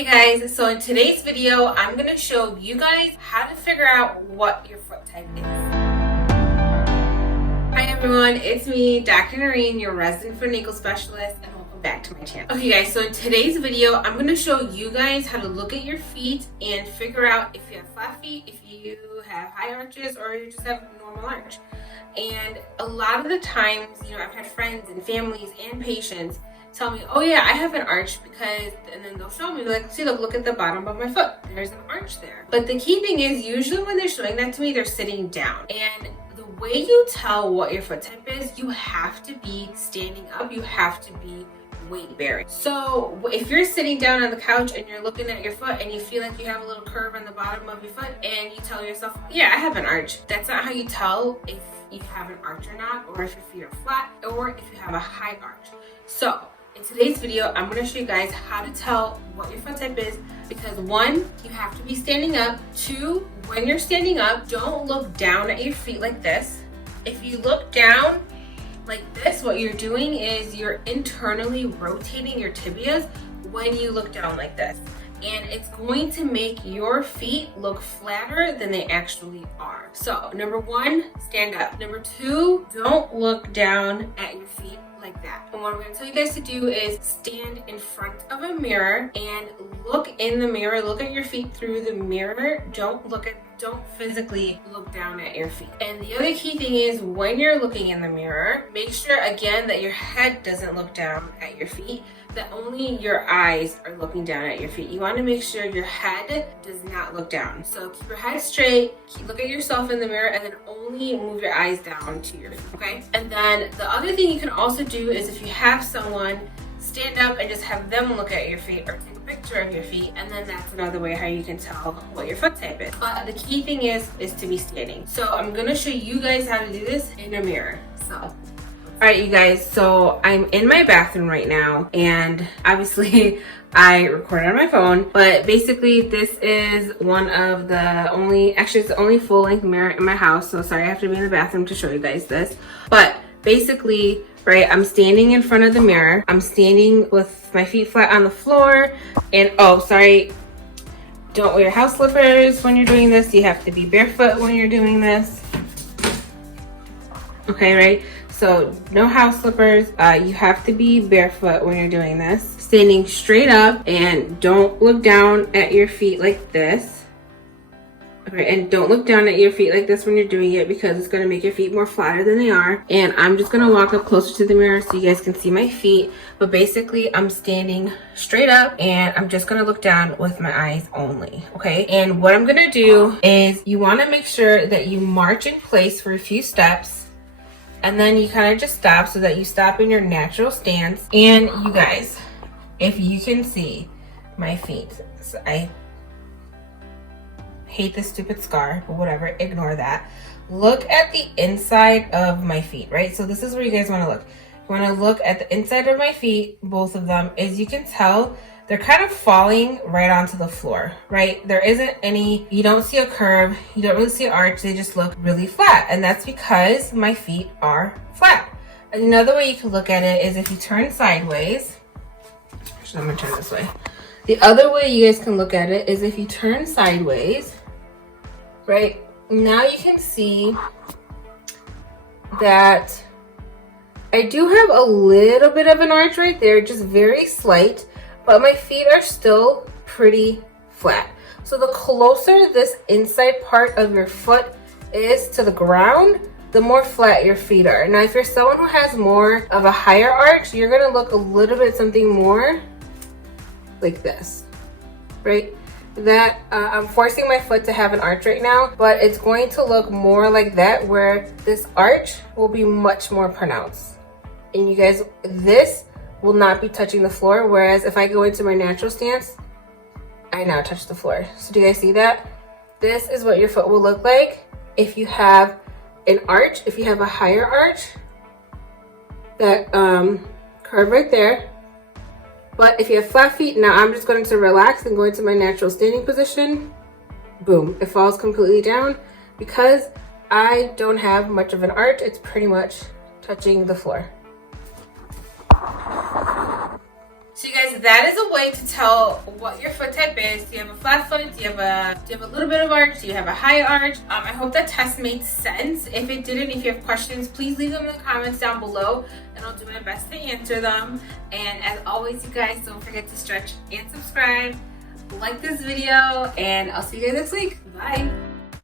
Hey guys, so in today's video, I'm going to show you guys how to figure out what your foot type is. Hi everyone, it's me, Dr. Nooreen, your resident foot and ankle specialist, and welcome back to my channel. Okay guys, so in today's video, I'm going to show you guys how to look at your feet and figure out if you have flat feet, if you have high arches, or you just have a normal arch. And a lot of the times, I've had friends and families and patients tell me, oh yeah, I have an arch because, and then they'll show me, like, see, look at the bottom of my foot. There's an arch there. But the key thing is, usually when they're showing that to me, they're sitting down. And the way you tell what your foot type is, you have to be standing up. You have to be weight bearing. So if you're sitting down on the couch and you're looking at your foot and you feel like you have a little curve on the bottom of your foot and you tell yourself, yeah, I have an arch. That's not how you tell if you have an arch or not, or if your feet are flat, or if you have a high arch. So in today's video, I'm going to show you guys how to tell what your foot type is, because one, you have to be standing up. Two, when you're standing up, don't look down at your feet like this. If you look down like this, what you're doing is you're internally rotating your tibias when you look down like this. And it's going to make your feet look flatter than they actually are. So number one, stand up. Number two, don't look down at your feet like that. And what I'm going to tell you guys to do is stand in front of a mirror and look in the mirror. Look at your feet through the mirror. Don't physically look down at your feet. And the other key thing is, when you're looking in the mirror, make sure again that your head doesn't look down at your feet, that only your eyes are looking down at your feet. You want to make sure your head does not look down. So keep your head straight, look at yourself in the mirror, and then only move your eyes down to your feet, okay? And then the other thing you can also do is, if you have someone, stand up and just have them look at your feet or take a picture of your feet, and then that's another way how you can tell what your foot type is. But the key thing is to be standing. So I'm gonna show you guys how to do this in a mirror. So all right, you guys, so I'm in my bathroom right now, and obviously I recorded on my phone, but basically this is one of the only, actually it's the only full-length mirror in my house, so sorry I have to be in the bathroom to show you guys this. But basically, right, I'm standing in front of the mirror. I'm standing with my feet flat on the floor, and oh, sorry, don't wear house slippers when you're doing this. You have to be barefoot when you're doing this. Okay, right? So no house slippers. You have to be barefoot when you're doing this. Standing straight up, and don't look down at your feet like this. Okay, and don't look down at your feet like this when you're doing it, because it's going to make your feet more flatter than they are. And I'm just going to walk up closer to the mirror so you guys can see my feet. But basically, I'm standing straight up, and I'm just going to look down with my eyes only. Okay, and what I'm going to do is, you want to make sure that you march in place for a few steps, and then you kind of just stop so that you stop in your natural stance. And you guys, if you can see my feet, so I hate this stupid scar, but whatever, ignore that. Look at the inside of my feet, right? So this is where you guys want to look. You want to look at the inside of my feet, both of them. As you can tell, they're kind of falling right onto the floor, right? There isn't any, you don't see a curve, you don't really see an arch, they just look really flat. And that's because my feet are flat. Another way you can look at it is if you turn sideways. Actually, I'm gonna turn this way. The other way you guys can look at it is if you turn sideways, right? Now you can see that I do have a little bit of an arch right there, just very slight, but my feet are still pretty flat. So the closer this inside part of your foot is to the ground, the more flat your feet are. Now, if you're someone who has more of a higher arch, you're gonna look a little bit something more like this, right? That I'm forcing my foot to have an arch right now, but it's going to look more like that, where this arch will be much more pronounced. And you guys, this will not be touching the floor, whereas if I go into my natural stance, I now touch the floor. So do you guys see that? This is what your foot will look like if you have an arch, if you have a higher arch, that curve right there. But if you have flat feet, now I'm just going to relax and go into my natural standing position. Boom, it falls completely down. Because I don't have much of an arch, it's pretty much touching the floor. So you guys, that is a way to tell what your foot type is. Do you have a flat foot? Do you have a little bit of arch? Do you have a high arch? I hope that test made sense. If it didn't, if you have questions, please leave them in the comments down below and I'll do my best to answer them. And as always, you guys, don't forget to stretch and subscribe. Like this video and I'll see you guys next week. Bye.